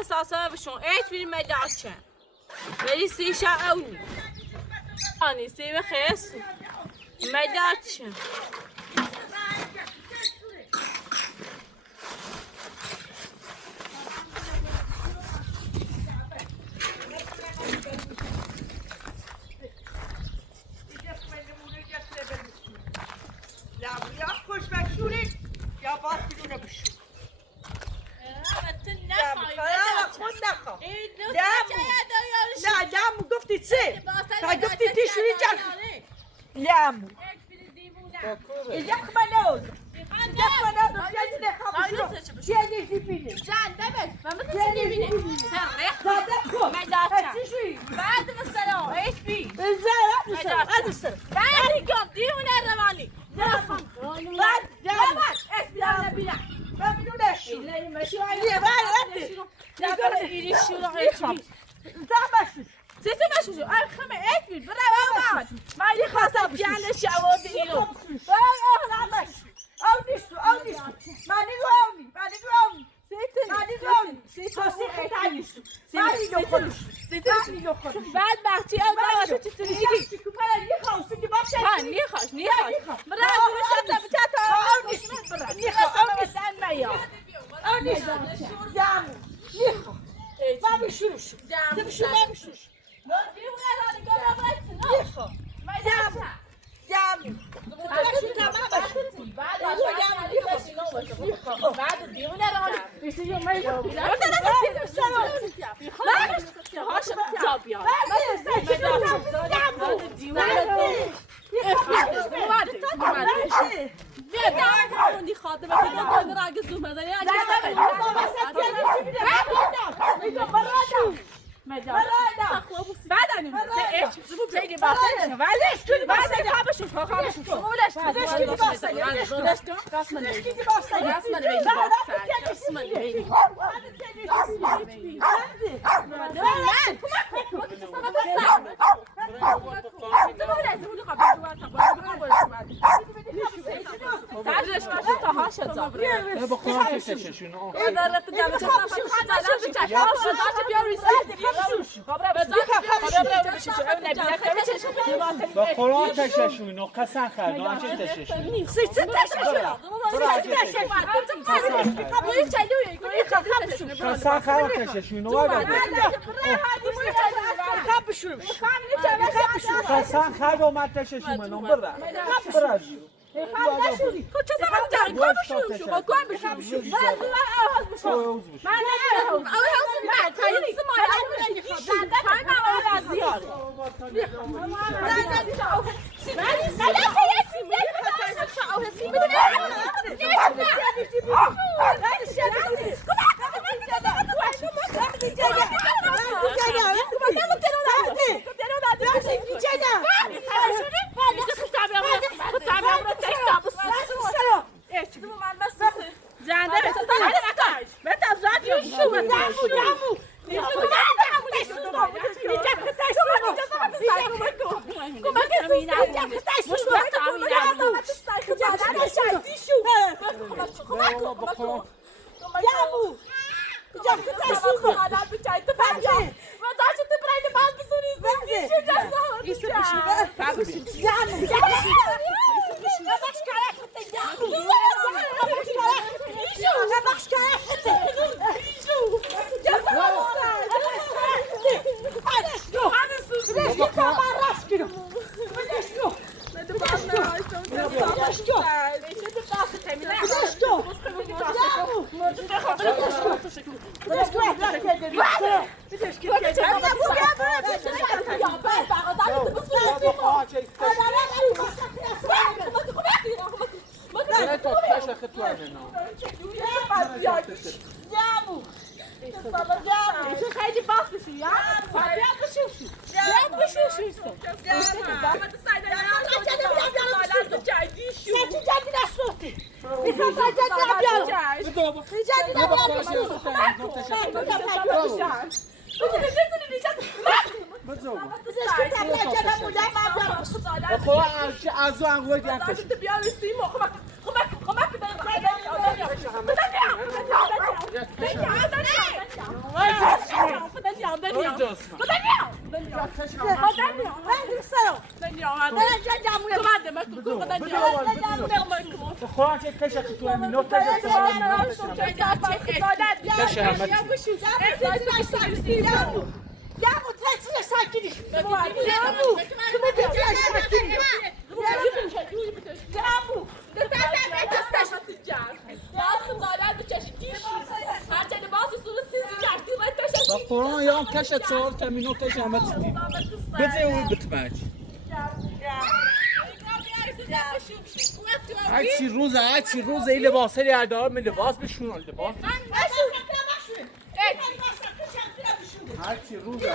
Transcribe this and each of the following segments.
اساسا بشون ايش في المدعشة ولی سیشا اونی آنی سیب خیس مدعشة لا خوش بشوری یا باز بدون بشور خود نخواه لا لامو گفتی چه؟ تا گفتی تیشوری جان لامو یک منوز یک منوز یعنی نخواه بشور یعنی دیبینه جان دبل ما مثل دیبینه بعد السلام ايش في؟ بعد اليوم ديونا الرمالي بعد ايش بلا بلا ما بدون شو لا شو عليه بعد لا قال لي شو ايش في؟ تمشي ستمشي الخمه ايش في؟ برا ما يخاصب يعني الشعوذ دينو لا مشي او نسو ما نقومي بعد بحثی او باشه چی تریجی ها نیخوش برای مشتا بچتا نیخوش سن میا او نیخوش جامو نیخوش ما بشوش جامو بعد الديونة راني يصير ما يجوا لا قرآن تششونو قسم خردو آنچه تششونو قسم خرد تششونو قسم خرد اومد تششونو برا خوران چه تشه تو امینو تشه تشه همه Yamu tresine sakini. Yamu. با قرآن یا هم تشه چهار تمینو تشه همه چیدی بده اوی بتمج هرچی روزه این لباسه لیردار من لباس بشون لباس هرچی روزه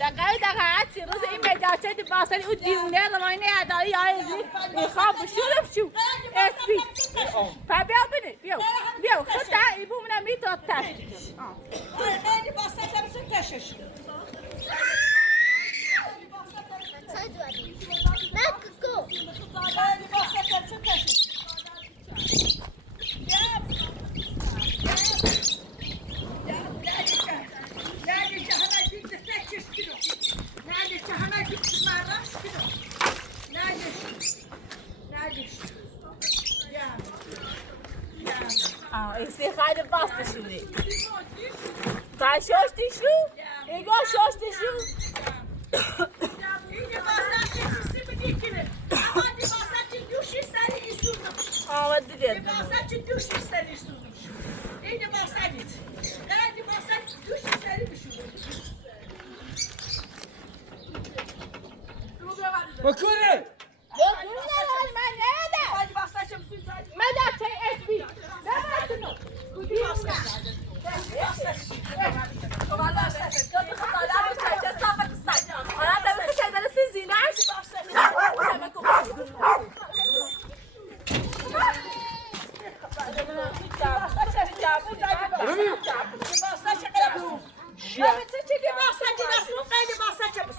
دقیقا هرچی روز این مدرسه باصلی او دیونه روانی ادایی آیزی میخواب بشورم اسبی بیا بینه بیا خود ده ای بومنه میتاد تشت خیلی باسته بسون تشش ایسی خیلی باسته شدی تا شاشتی شو ایگا شاشتی شو آمد دیگه بکنه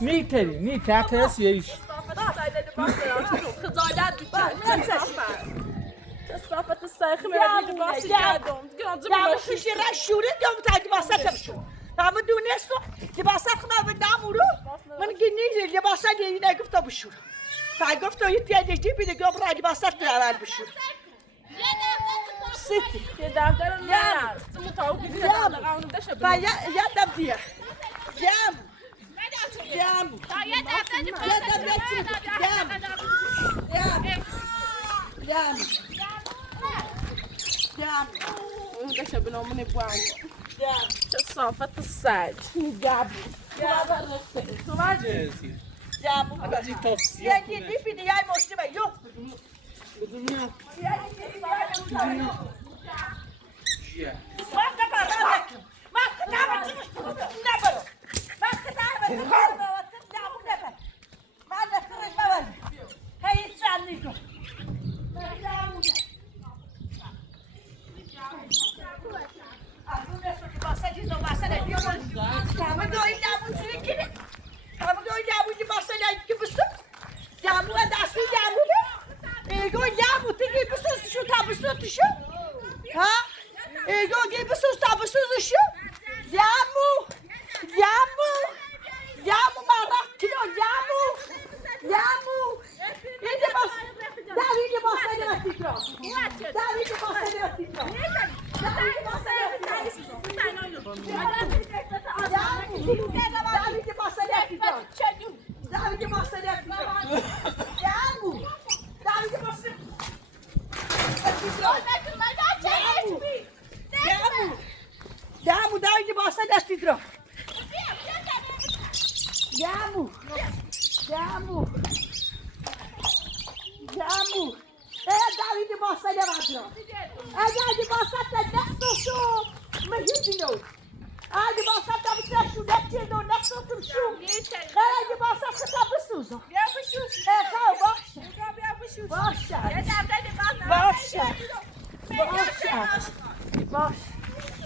نی تحت یهیش صافت السايخ ما يجي باصي جادهم يا شي رشوري دوم تاج باسات بشو تام دونيسو لباسات ما بدامورو من جني لباسات ينا قفتا بشو فقفتا يتياجي جيبي قبل راجي باسات لا بشو ستي يا ناس متوقفين يا دبديه جام دش بنوم نبوان صافة الساج جابي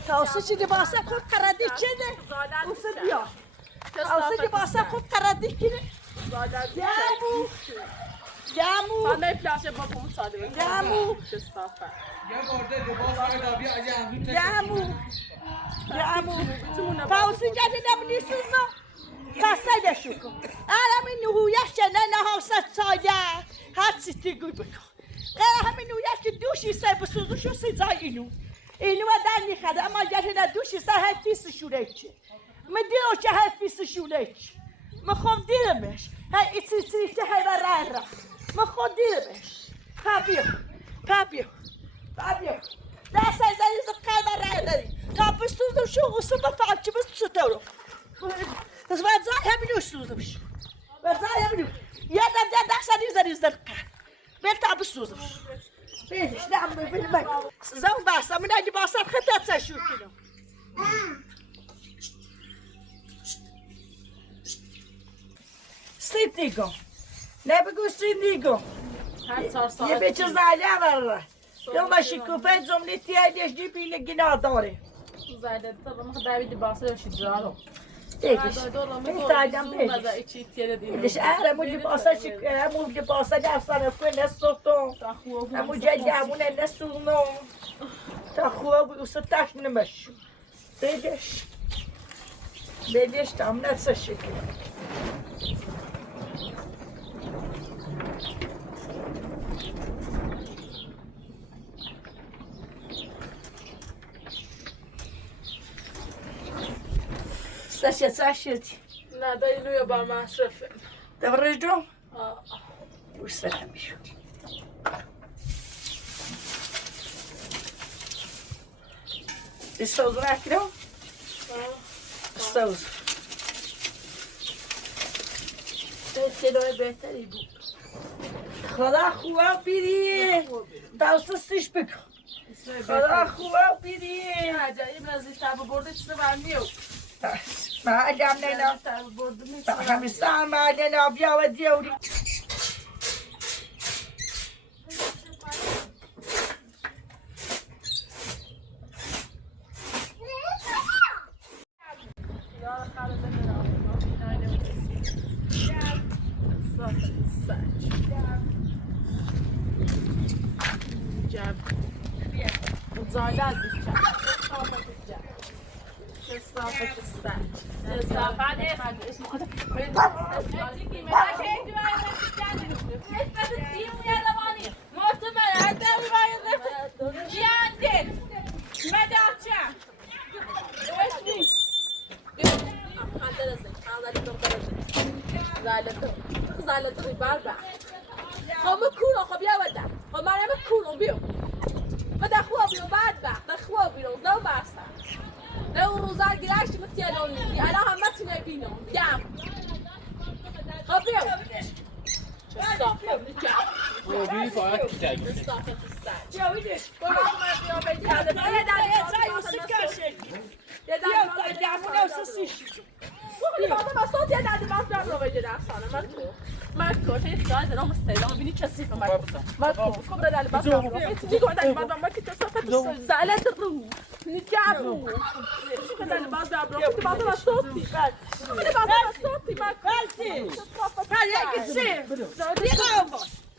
Ausi libasa khud qaradikine usbiya. Ausi libasa khud qaradikine جامو من فلاشه با پول صادم جامو یه بارده لباس های دابی اگه اندون جامو پاوسی جدی نمی‌نیسوز نه کاسه کن همین نهویش نه هاست سایه هر چیزی گوی بکن همین نهویش که دوشی سر بسوزوشو سیزای اینو دن میخده اما جدی نه دوشی سر هر پیس شوره چه مدیو چه هر پیس شوره چه مخوام دیرمش هر ایسی چه هر را مخوام دیرمش پابیو دست از این زکای برای داری تا بسوزم شو اصلا بفعل بس شتورو بس وزای همین اسوزم شو وزای همین یه دست از زرکا بلتا بسوزم بیش نعم بالماء زون بس من اجي باصل خدت شو كده سيتيكو لا بقول سيتيكو یه بیچه زاله برره یا ماشی کوپه زمینی هایش دی بینه گنا داره زاده طبعا ما خدای باصل وش جارو دیگه این تاجم پیش اره مودی باصل جافسانه کنه نستوتون امو جدی همونه نستونو تا خوب اوستاش نمیشو دیگهش tam نتسه شکل ساشتی نه دایی یا با مصرفه دورش دو دوست دارم میشو استوز را کرو استوز تلوی بهتری بود خدا خواه بیری داستش بکن خدا خواه بیری عجایب از این تابه برده چیزه برمیو معلم نینا تابه برده نیست همیستان معلم بیا و دیوری زالات كثافة الساعة كثافة بعد خوابی و بعد وقت خوابی رو دو بسته نه اون روزا گرشت متیانون میگی الان همه تونه بینم دم خب بیو چه صافه روبی باید کتایی چه صافه تستن جاویدش برو من بیا بیدیم یه داری چای سکشه یه داری دمونه سسیش بخوری بازم از صوت یه داری باز بیام رو بگه درستانه من کن خیلی دارم استعلام بینی کسی رو من کن داری باز بیام رو بگه چیزی کنه باز بیام که تصافه زالت رو نجابو شو داری باز بیام رو بگه باز از صوتی بخوری باز از صوتی من بلتی یکی چی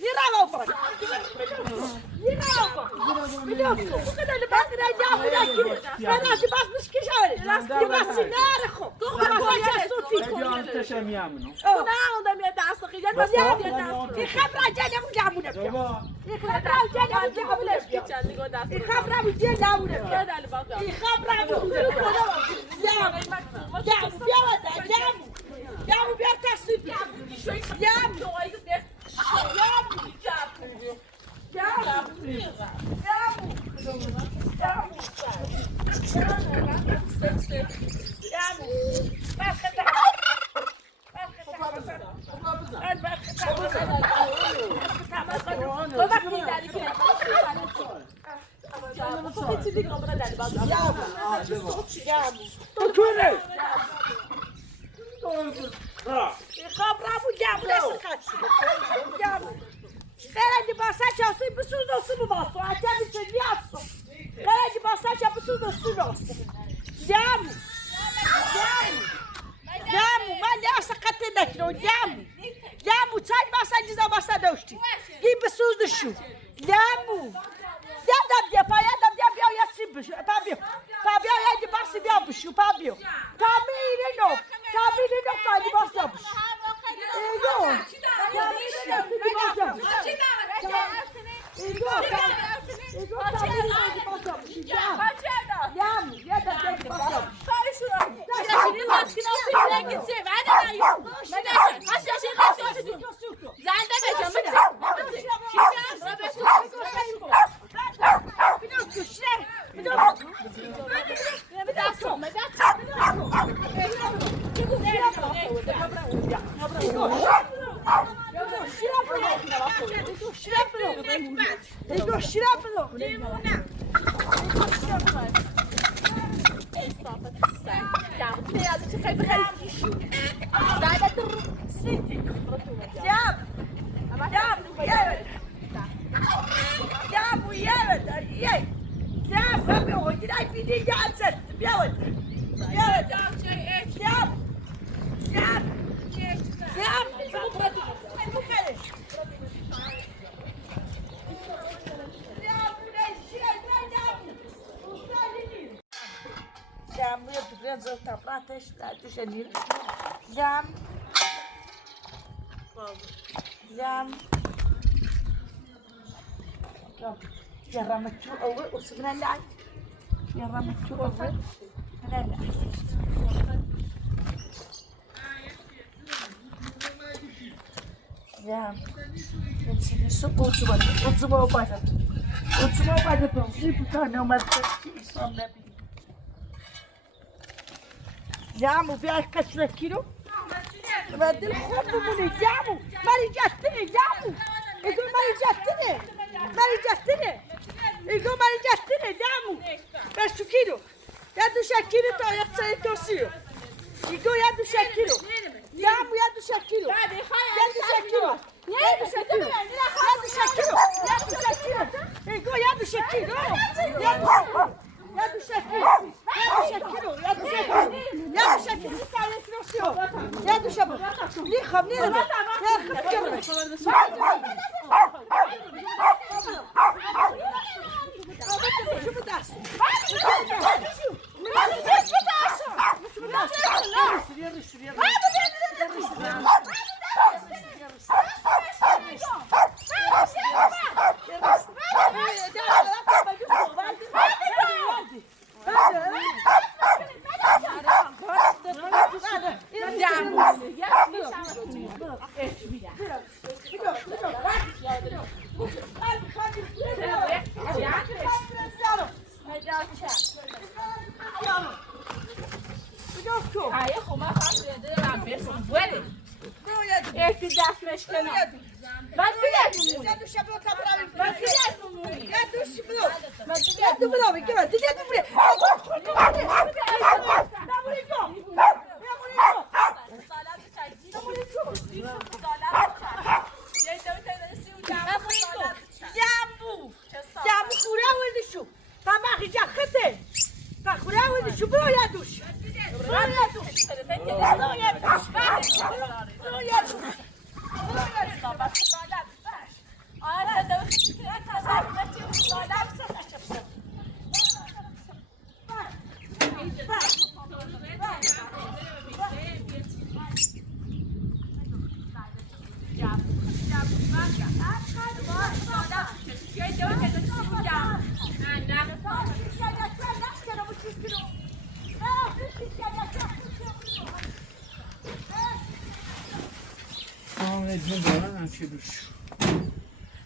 Yürü kadar bakın acaba ki ben acı basmış ki şöyle basın nerede ko basacak sotti انتشم یامنو نه اون میاد دست خیلی بس این خبر عجله مو جامونه این خبر عجله مو جامونه این خبر عجله جامونه این خبر عجله جامو بیا تصویر جامو Herhalde basacak olsun, bir sürü olsun mu basın? Acaba bir şey yapsın. Herhalde basacak bir sürü olsun olsun. Jamu, ben ne asakatı da kilo jamu. çay basa ciza basa dövüştü. Gibi suzdu şu. Lamu. Dam dia paya dam dia bia ya sibu. Pabio. Pabio ya di basi bia bushu Pabio. Tamile no. Tamile no ka di basa bushu. Ego. Tamile no di basa bushu. Ego. Ego tamile no di basa bushu. Yam. Ya da di basa bushu. Ya ramechu over usgnan la. Ya ramechu over. Nala. Ya. It's so cool to watch. What's about that? What's about that? See put no matter some nabi. Ya mu bir kaç kilo? Badil khop muni jamu. Mari jastini jamu. Ego mari jastini. Mari jastini. Ego mari jastini jamu. Beş kilo. Ya du şekili to yapsa etosiyor. Ego ya du şekilo. Jamu ya du şekilo. Ya du şekilo. Ya du şekilo. Ya du şekilo. Ya du şekilo. Ego ya du şekilo. Ya du şekilo. Ya du şekilo. Ya du şekilo. Ya du şekilo. Ya du şekilo. Ya du şekilo. Li khamni ya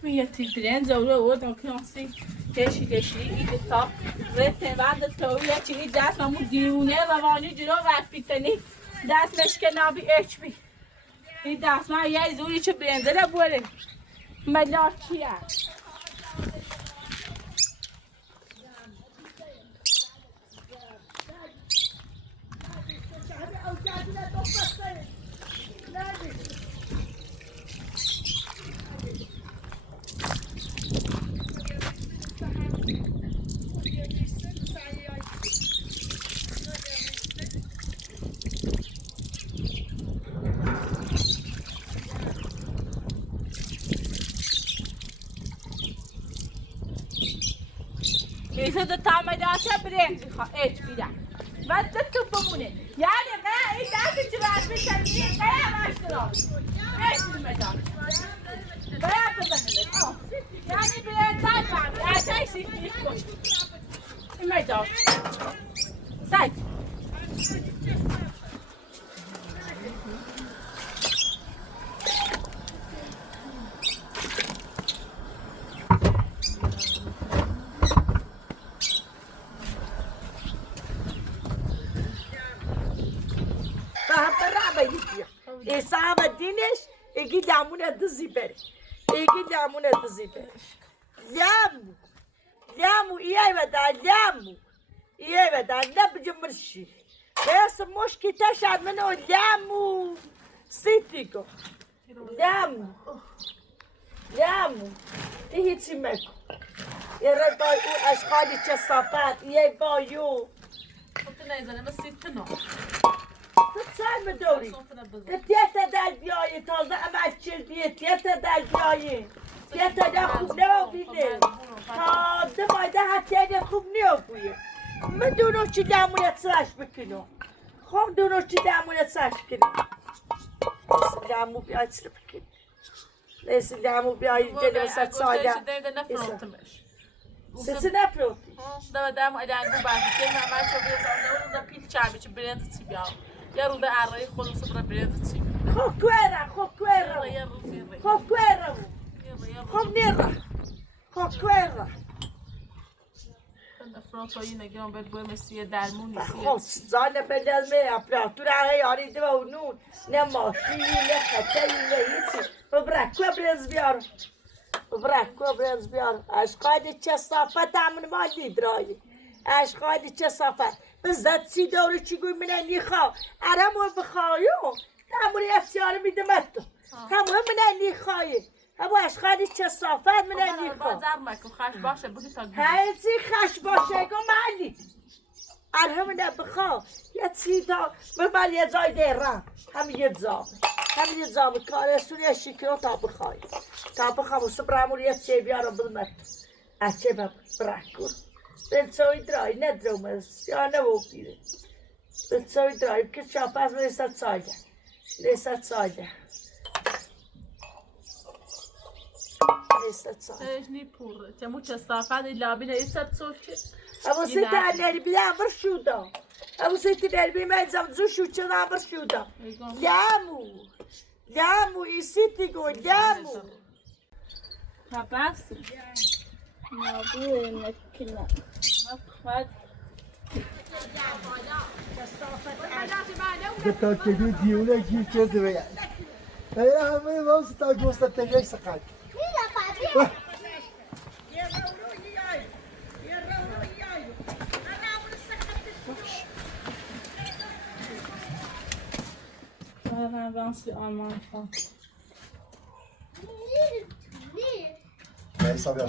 میتیدرن زوره و دکانسی کشی ایده تا رتن بعد تویه چی دست نمو دیونه روانی جلو وقت بیتنی دست مشکل نبی اچ بی این دست من یه زوری چه بنزله بوله ملار کیه میتونه ده تامداشه برنج ایت بیده و ده تو بمونه یعنی قیه این دستی چی باید بشنیه قیه باشترا ایت بیمدار قیه بزنید یعنی برنج دای بام اشای سیکیش کشت بیمدار سایت İsa'ma diniş, iki damına dizi beri. İki damına dizi beri. Yamu, iyi veda, yamu. İyi veda, ne bicimrişi. Neyse moşki teşad men o yamu. Sitigo. Yamu. Hiçi meko. Yere bay u aşkali çesafat, iyi bayu. Sen mi doğru? Tiyata del biyayı taze emel çildiği tiyata del biyayı. Tiyata del خوب ne بینه تازه مایده حتی اگه خوب نه بویه من دونو چی دمونت سرش بکنو خب دونو چی دمونت سرش بکنو نیسی دمو بیایی سر بکن نیسی دمو بیایی جلو ست سایده Sesi ne yapıyor? دم ادای دو باید که من چه بیازم نه پیل چابی چه برند چی بیام یا رو به ارای خودم سفره برند چی خوکوره خب نیره خوکوره افراطایی نگیرم باید باید مسیح درمونی خب زانه بدلمه اپراتور آقای آریده و اونون نه ماشینی نه خطری نه هیچی برکو برنز بیار اشقادی چه صافت همون مالی درایی اشقادی چه صافت بزد سی دوری چی گوی منه نیخوا ارمو بخوایو همونی افسیاره میدم اتو همون منه نیخوایی همون اشقادی چه صافت منه نیخوا بازار مکن خش باشه بودی تا هیچی خش باشه گو مالی ارمونه بخوا یه سی دا ببر یه زای دیرم همین یه زامه کارستون یه شکرو تا بخوایی تا بخوام سبرامون یه چه بیارم بلمت اچه برکور بلسوی درای ندرومه یا نوفیره بلسوی درای که شاپاز لیست سایده نی پوره چمو چه صافت لابی نه ایست سوچه اما سیت النری بیام برشودا اما سیت النری بیام زمزو شو چنان برشودا Yamu, isiti go, yamu. Papasi. Ma bu nekina. Bak. Tá querendo diule aqui que eu devia. Aí a mãe vamos estar gostando de essa cara. Alman falan. Ben sabah.